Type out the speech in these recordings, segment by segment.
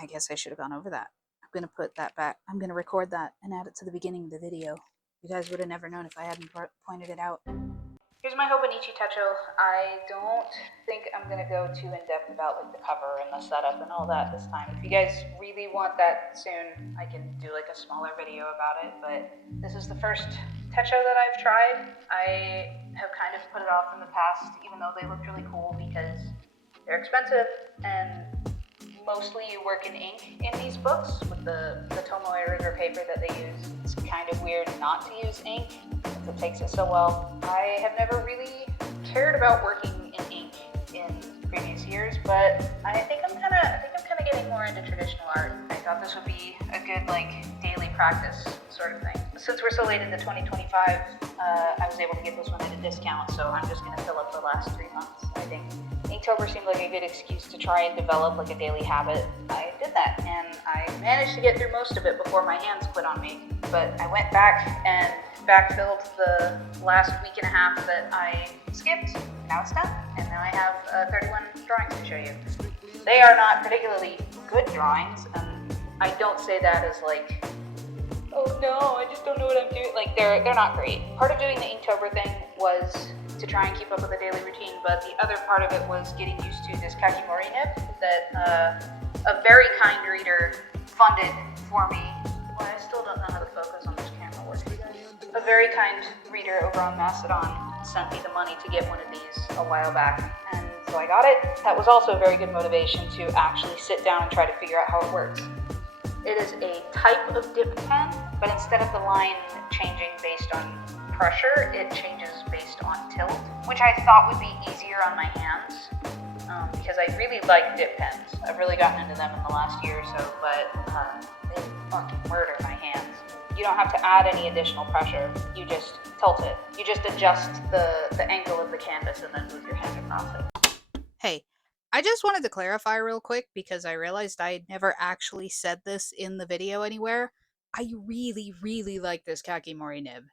I guess I should have gone over that. I'm going to put that back. I'm going to record that and add it to the beginning of the video. You guys would have never known if I hadn't pointed it out. Here's my Hobonichi Techo. I don't think I'm going to go too in-depth about like the cover and the setup and all that this time. If you guys really want that soon, I can do like a smaller video about it, but this is the first Techo that I've tried. I have kind of put it off in the past, even though they looked really cool because they're expensive and mostly you work in ink in these books with the Tomoe River paper that they use. It's kind of weird not to use ink since it takes it so well. I have never really cared about working in ink in previous years, but I think I'm kind of getting more into traditional art. I thought this would be a good like daily practice sort of thing. Since we're so late into 2025, I was able to get this one at a discount, so I'm just going to fill up the last 3 months. I think Inktober seemed like a good excuse to try and develop like a daily habit. I did that, and I managed to get through most of it before my hands quit on me. But I went back and backfilled the last week and a half that I skipped. Now it's done, and now I have 31 drawings to show you. They are not particularly good drawings, and I don't say that as like, oh no, I just don't know what I'm doing. Like, they're not great. Part of doing the Inktober thing was to try and keep up with the daily routine, but the other part of it was getting used to this kakimori nib that a very kind reader funded for me. Well, I still don't know how the focus on this camera works. A very kind reader over on Mastodon sent me the money to get one of these a while back, and so I got it. That was also a very good motivation to actually sit down and try to figure out how it works. It is a type of dip pen, but instead of the line changing based on pressure, it changes based on tilt, which I thought would be easier on my hands because I really like dip pens. I've really gotten into them in the last year or so, but they fucking murder my hands. You don't have to add any additional pressure. You just tilt it. You just adjust the angle of the canvas and then move your hand across it. Hey, I just wanted to clarify real quick because I realized I had never actually said this in the video anywhere. I really, really like this kakimori nib.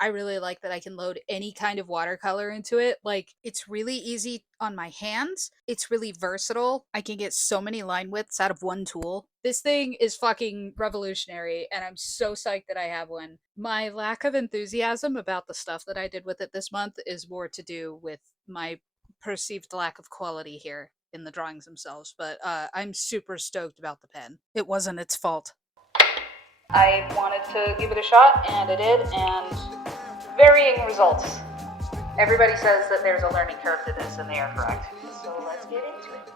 I really like that I can load any kind of watercolor into it. Like, it's really easy on my hands. It's really versatile. I can get so many line widths out of one tool. This thing is fucking revolutionary, and I'm so psyched that I have one. My lack of enthusiasm about the stuff that I did with it this month is more to do with my perceived lack of quality here in the drawings themselves, but I'm super stoked about the pen. It wasn't its fault. I wanted to give it a shot, and I did, and varying results. Everybody says that there's a learning curve to this, and they are correct. So let's get into it.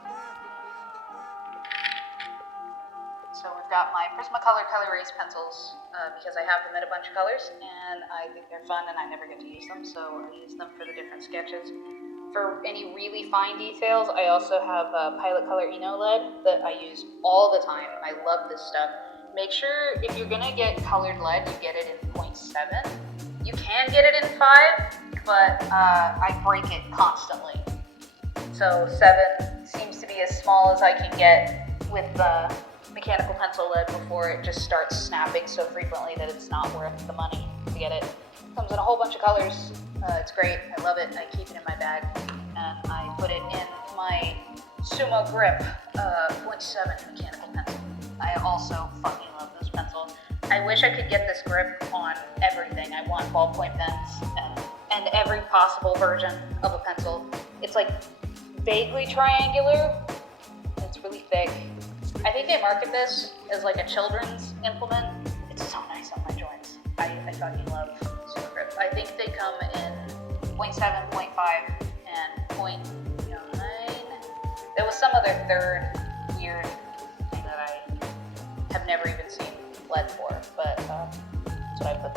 So we've got my Prismacolor Color Erase pencils because I have them in a bunch of colors, and I think they're fun, and I never get to use them, so I use them for the different sketches. For any really fine details, I also have Pilot Color Eno lead that I use all the time. I love this stuff. Make sure if you're gonna get colored lead, you get it in 0.7. You can get it in 5, but I break it constantly. So 7 seems to be as small as I can get with the mechanical pencil lead before it just starts snapping so frequently that it's not worth the money to get it. Comes in a whole bunch of colors. It's great. I love it. I keep it in my bag, and I put it in my Sumo Grip 0.7 mechanical pencil. I also fucking love this pencil. I wish I could get this grip on everything. I want ballpoint pens and every possible version of a pencil. It's like vaguely triangular. It's really thick. I think they market this as like a children's implement. It's so nice on my joints. I fucking love Sumo Grip. I think they come in 0.7, 0.5, and 0.9. There was some other third weird thing that I have never even seen lead for, but that's what I put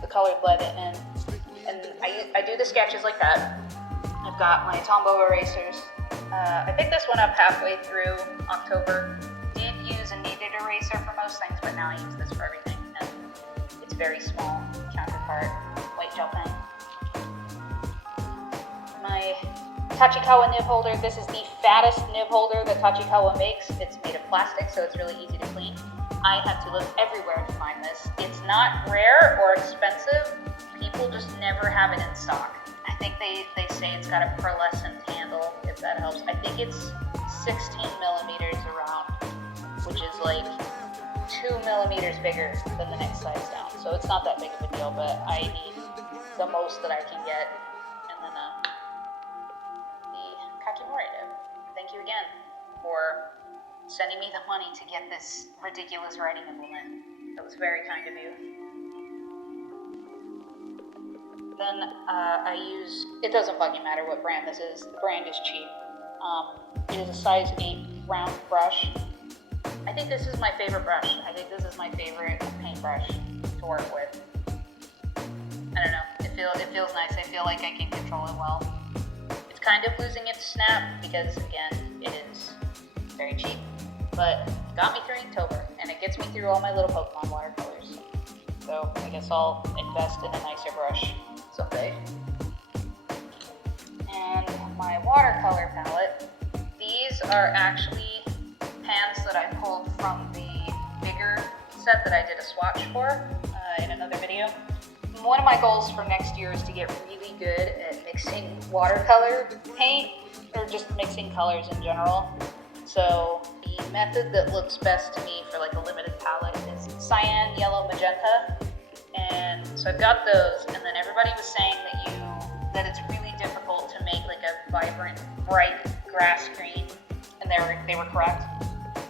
the colored lead in. And I do the sketches like that. I've got my Tombow erasers. I picked this one up halfway through October. Did use a kneaded eraser for most things, but now I use this for everything. And it's very small counterpart white gel pen. My Tachikawa nib holder. This is the fattest nib holder that Tachikawa makes. It's made of plastic, so it's really easy to clean. I had to look everywhere to find this. It's not rare or expensive. People just never have it in stock. I think they say it's got a pearlescent handle, if that helps. I think it's 16 millimeters around, which like 2 millimeters bigger than the next size down. So it's not that big of a deal, but I need the most that I can get. And then the kakimori nib. Thank you again for sending me the money to get this ridiculous writing implement. That was very kind of you. Then I use, it doesn't fucking matter what brand this is, the brand is cheap. It is a size 8 round brush. I think this is my favorite brush. I think this is my favorite paintbrush to work with. I don't know, it feels nice. I feel like I can control it well. It's kind of losing its snap because, again, it is very cheap. But it got me through Inktober, and it gets me through all my little Pokemon watercolors. So I guess I'll invest in a nicer brush someday. And my watercolor palette, these are actually pans that I pulled from the bigger set that I did a swatch for in another video. One of my goals for next year is to get really good at mixing watercolor paint, or just mixing colors in general. So the method that looks best to me for like a limited palette is cyan, yellow, magenta. And so I've got those, and then everybody was saying that it's really difficult to make like a vibrant, bright grass green, and they were correct.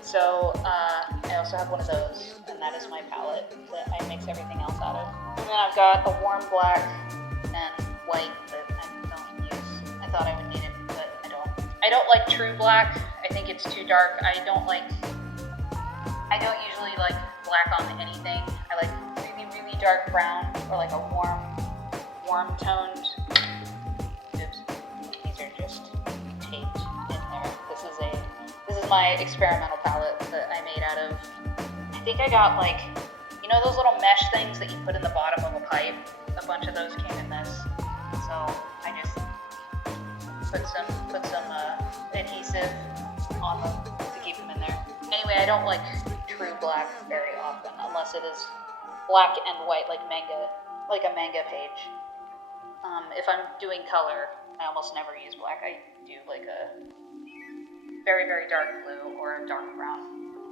So I also have one of those, and that is my palette that I mix everything else out of. And then I've got a warm black and white that I don't use. I thought I would need it, but I don't. I don't like true black. I think it's too dark. I don't usually like black on anything. I like really, really dark brown, or like a warm toned. Oops, these are just taped in there. This is my experimental palette that I made out of, I think I got like, you know those little mesh things that you put in the bottom of a pipe? A bunch of those came in this. So I just put some adhesive on them to keep them in there. Anyway, I don't like true black very often, unless it is black and white, like a manga page. If I'm doing color, I almost never use black. I do like a very, very dark blue or a dark brown.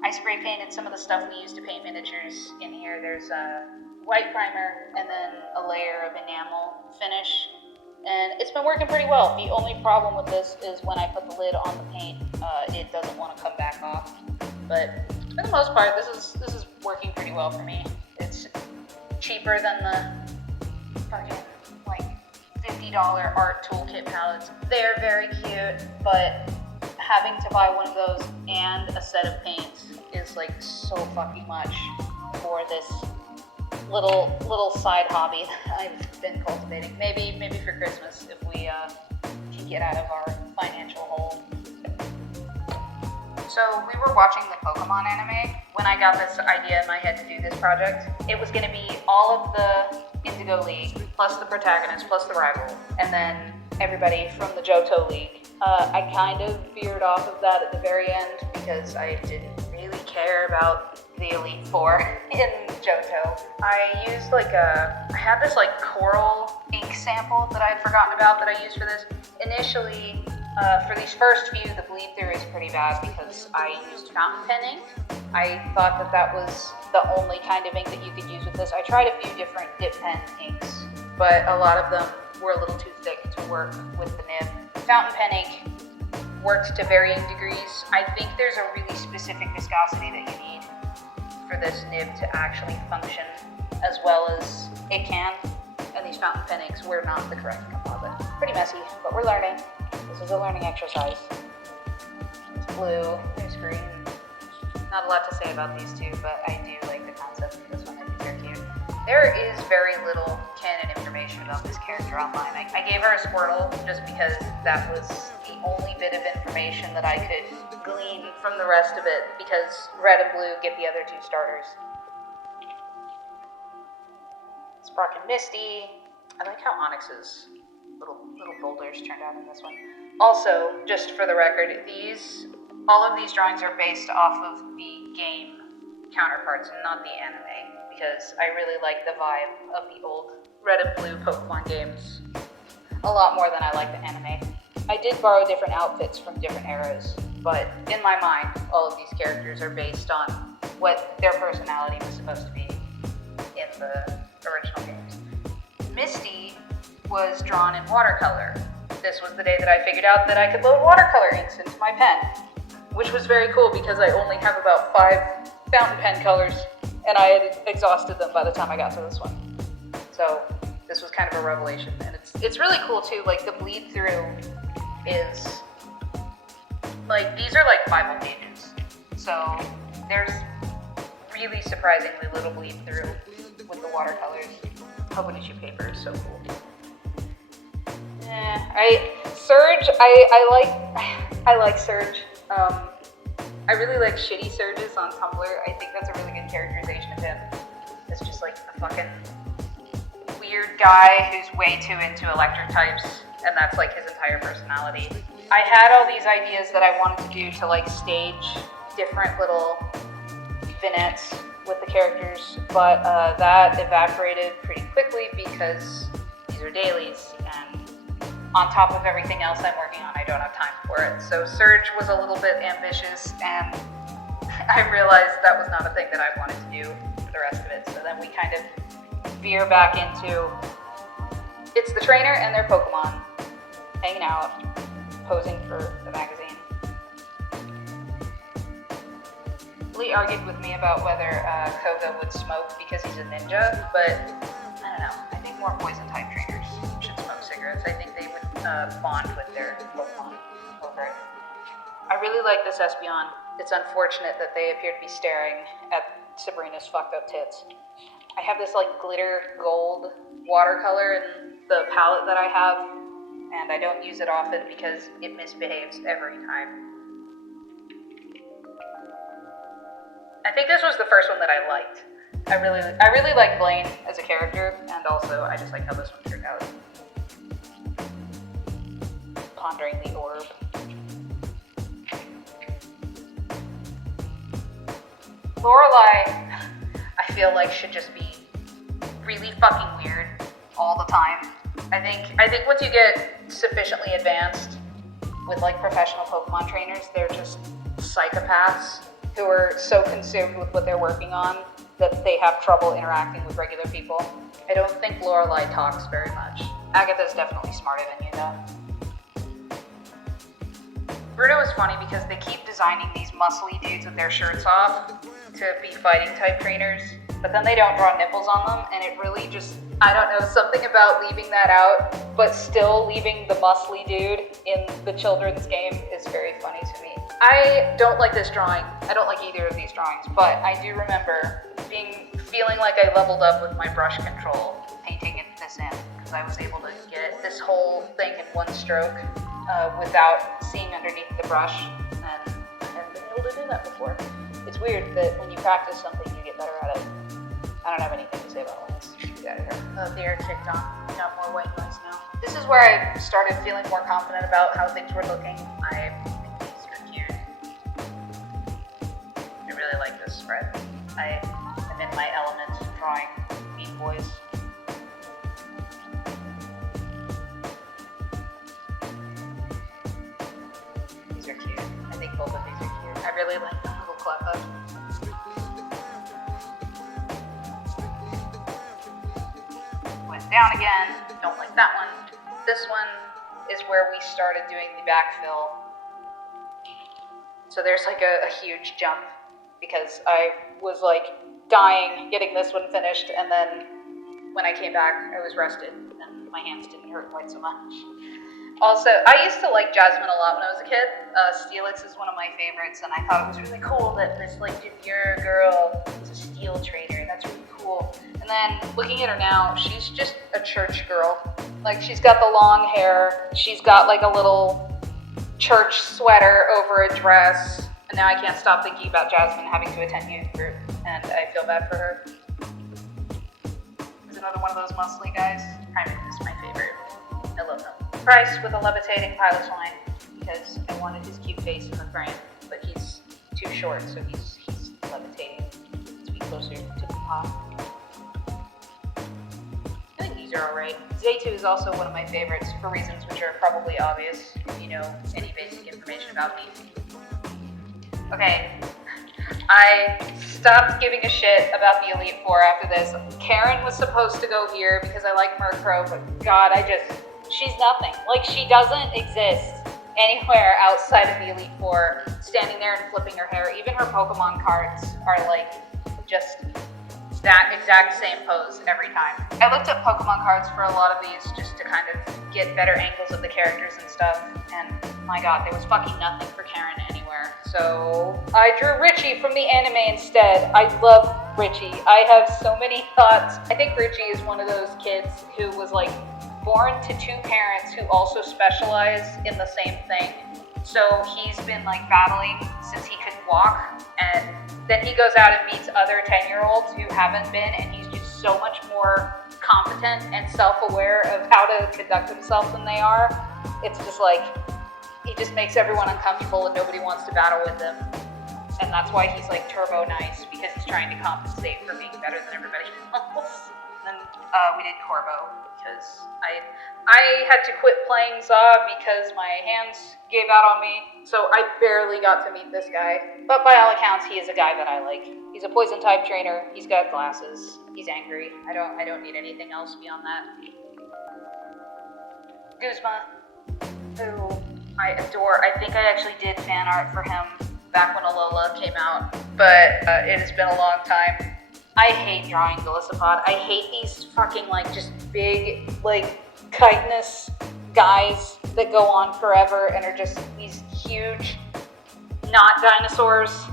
I spray painted some of the stuff we use to paint miniatures in here. There's a white primer and then a layer of enamel finish. And it's been working pretty well. The only problem with this is when I put the lid on the paint, it doesn't want to come back off. But for the most part, this is working pretty well for me. It's cheaper than the fucking like $50 art toolkit palettes. They're very cute, but having to buy one of those and a set of paints is like so fucking much for this little side hobby that I've been cultivating. Maybe for Christmas if we can get out of our financial hole. So we were watching the Pokemon anime when I got this idea in my head to do this project. It was going to be all of the Indigo League, plus the protagonist, plus the rival, and then everybody from the Johto League. I kind of veered off of that at the very end because I didn't really care about the Elite Four in Johto. I used I had this like coral ink sample that I had forgotten about that I used for this. Initially, for these first few, the bleed through is pretty bad because I used fountain pen ink. I thought that was the only kind of ink that you could use with this. I tried a few different dip pen inks, but a lot of them were a little too thick to work with the nib. Fountain pen ink worked to varying degrees. I think there's a really specific viscosity that you need for this nib to actually function as well as it can, and these fountain pen inks were not the correct composite. Pretty messy, but we're learning. This is a learning exercise. There's blue, there's green. Not a lot to say about these two, but I do like the concept of this one. I think they're cute. There is very little canon information about this character online. I gave her a Squirtle just because that was the only bit of information that I could glean from the rest of it, because red and blue get the other two starters. Spark and Misty. I like how Onyx's little boulders turned out in this one. Also, just for the record, all of these drawings are based off of the game counterparts and not the anime, because I really like the vibe of the old red and blue Pokemon games a lot more than I like the anime. I did borrow different outfits from different eras, but in my mind, all of these characters are based on what their personality was supposed to be in the original games. Misty was drawn in watercolor. This was the day that I figured out that I could load watercolor inks into my pen, which was very cool because I only have about 5 fountain pen colors and I had exhausted them by the time I got to this one. So this was kind of a revelation, and it's really cool too. Like the bleed through is like, these are like Bible pages. So there's really surprisingly little bleed through with the watercolors. Hope issue paper is so cool. Surge, I like Surge. I really like Shitty Surges on Tumblr. I think that's a really good characterization of him. It's just like a fucking weird guy who's way too into electric types, and that's like his entire personality. I had all these ideas that I wanted to do to like stage different little vignettes with the characters, but that evaporated pretty quickly because these are dailies, and on top of everything else I'm working on, I don't have time for it. So Surge was a little bit ambitious, and I realized that was not a thing that I wanted to do for the rest of it. So then we kind of veer back into, it's the trainer and their Pokemon hanging out, posing for the magazine. Lee argued with me about whether Koga would smoke because he's a ninja, but I don't know. I think more poison type trainers should smoke cigarettes. I think they would bond with their Pokemon over it. I really like this Espeon. It's unfortunate that they appear to be staring at Sabrina's fucked up tits. I have this like glitter gold watercolor in the palette that I have, and I don't use it often because it misbehaves every time. I think this was the first one that I liked. I really like Blaine as a character, and also I just like how this one turned out. Pondering the orb. Lorelei, I feel like should just be really fucking weird all the time. I think once you get sufficiently advanced with like professional Pokemon trainers, they're just psychopaths who are so consumed with what they're working on that they have trouble interacting with regular people. I don't think Lorelei talks very much. Agatha's definitely smarter than you though. Bruno is funny because they keep designing these muscly dudes with their shirts off to be fighting type trainers, but then they don't draw nipples on them, and it really just, I don't know, something about leaving that out, but still leaving the muscly dude in the children's game is very funny to me. I don't like this drawing. I don't like either of these drawings, but I do remember feeling like I leveled up with my brush control painting this in, because I was able to get this whole thing in one stroke without seeing underneath the brush, and I haven't been able to do that before. It's weird that when you practice something, you get better at it. I don't have anything to say about Lance, the editor. The air kicked on. We got more white noise now. This is where I started feeling more confident about how things were looking. I think these are cute. I really like this spread. I'm in my element drawing Mean Boys. These are cute. I think both of these are cute. I really like the little Cleffa. Went down again. Don't like that one. This one is where we started doing the backfill. So there's like a huge jump because I was like dying getting this one finished, and then when I came back I was rested and my hands didn't hurt quite so much. Also, I used to like Jasmine a lot when I was a kid. Steelix is one of my favorites, and I thought it was really cool that this like demure girl was a steel trader. That's really cool. And then looking at her now, she's just a church girl. Like, she's got the long hair, she's got like a little church sweater over a dress, and now I can't stop thinking about Jasmine having to attend youth group, and I feel bad for her. There's another one of those muscly guys. Primeape is my favorite. I love them. Price with a levitating pilot's line, because I wanted his cute face in the frame, but he's too short, so he's levitating to be closer to the top. I think these are alright. Zaytu is also one of my favorites for reasons which are probably obvious if you know any basic information about me. Okay, I stopped giving a shit about the Elite Four after this. Karen was supposed to go here because I like Murkrow, but God, she's nothing. Like, she doesn't exist anywhere outside of the Elite Four, standing there and flipping her hair. Even her Pokemon cards are like just that exact same pose every time. I looked up Pokemon cards for a lot of these just to kind of get better angles of the characters and stuff, and my God, there was fucking nothing for Karen anywhere. So I drew Richie from the anime instead. I love Richie. I have so many thoughts. I think Richie is one of those kids who was like born to two parents who also specialize in the same thing. So he's been like battling since he could walk, and then he goes out and meets other 10-year-olds who haven't been, and he's just so much more competent and self-aware of how to conduct himself than they are. It's just like, he just makes everyone uncomfortable and nobody wants to battle with him. And that's why he's like turbo nice, because he's trying to compensate for being better than everybody else. And then we did Corbo, because I had to quit playing Zaw because my hands gave out on me, so I barely got to meet this guy. But by all accounts, he is a guy that I like. He's a poison type trainer, he's got glasses, he's angry. I don't need anything else beyond that. Guzma, who I adore. I think I actually did fan art for him back when Alola came out, but it has been a long time. I hate drawing Golisopod. I hate these fucking like just big like chitinous guys that go on forever and are just these huge, not dinosaurs.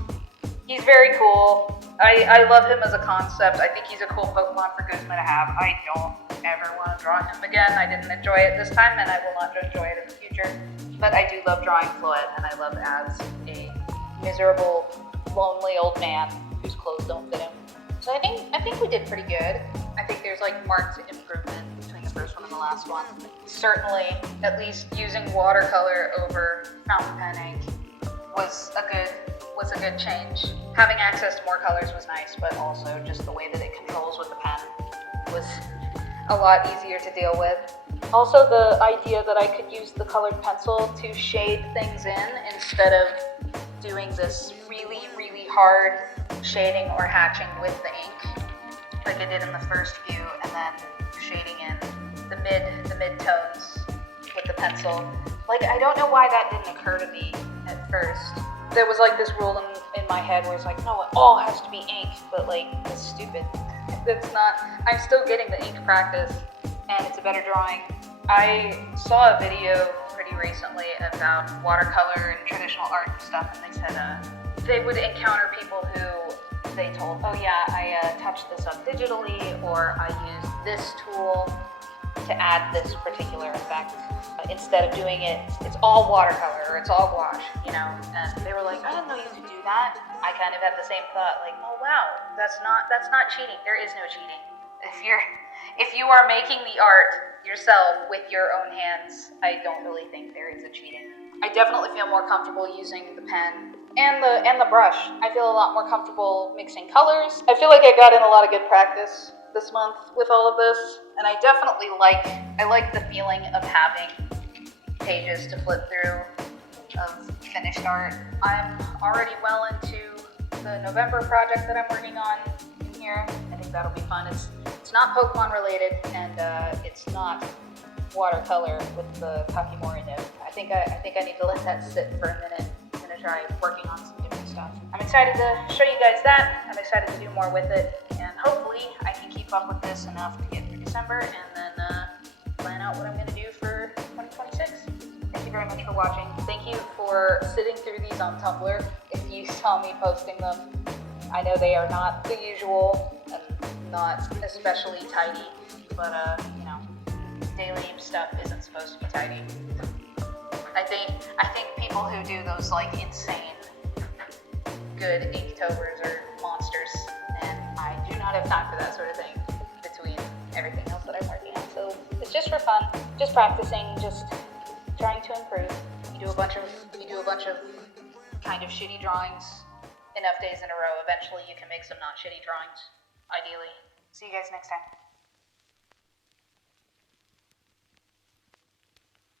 He's very cool. I love him as a concept. I think he's a cool Pokemon for Guzma to have. I don't ever want to draw him again. I didn't enjoy it this time, and I will not enjoy it in the future. But I do love drawing Floette, and I love as a miserable, lonely old man whose clothes don't fit him. So I think we did pretty good. I think there's like marked improvement between the first one and the last one. Certainly, at least using watercolor over fountain pen ink was a good change. Having access to more colors was nice, but also just the way that it controls with the pen was a lot easier to deal with. Also, the idea that I could use the colored pencil to shade things in instead of doing this really, really hard shading or hatching with the ink, like I did in the first few, and then shading in the mid tones with the pencil. Like, I don't know why that didn't occur to me at first. There was like this rule in my head where it's like, no, it all has to be ink, but like, that's stupid. That's not, I'm still getting the ink practice, and it's a better drawing. I saw a video pretty recently about watercolor and traditional art and stuff, and they said they would encounter people who they told, oh yeah, I touched this up digitally, or I used this tool to add this particular effect. Instead of doing it, it's all watercolor or it's all gouache, you know? And they were like, I didn't know you could do that. I kind of had the same thought, like, oh wow, that's not cheating. There is no cheating. If you are making the art yourself with your own hands, I don't really think there is a cheating. I definitely feel more comfortable using the pen and the brush. I feel a lot more comfortable mixing colors. I feel like I got in a lot of good practice this month with all of this, and I definitely like the feeling of having pages to flip through of finished art. I'm already well into the November project that I'm working on in here. I think that'll be fun. It's not Pokemon related, and it's not watercolor with the Kakimori nib. I think I need to let that sit for a minute. I'm gonna try working on some different stuff. I'm excited to show you guys that. I'm excited to do more with it, and hopefully I can keep up with this enough to get through December and then plan out what I'm gonna do for 2026. Thank you very much for watching. Thank you for sitting through these on Tumblr. If you saw me posting them, I know they are not the usual and not especially tidy, but you know, daily stuff isn't supposed to be tidy. I think people who do those like insane good Inktobers are monsters, and I do not have time for that sort of thing between everything else that I'm working on. So it's just for fun, just practicing, just trying to improve. You do a bunch of kind of shitty drawings enough days in a row, eventually you can make some not shitty drawings, ideally. See you guys next time.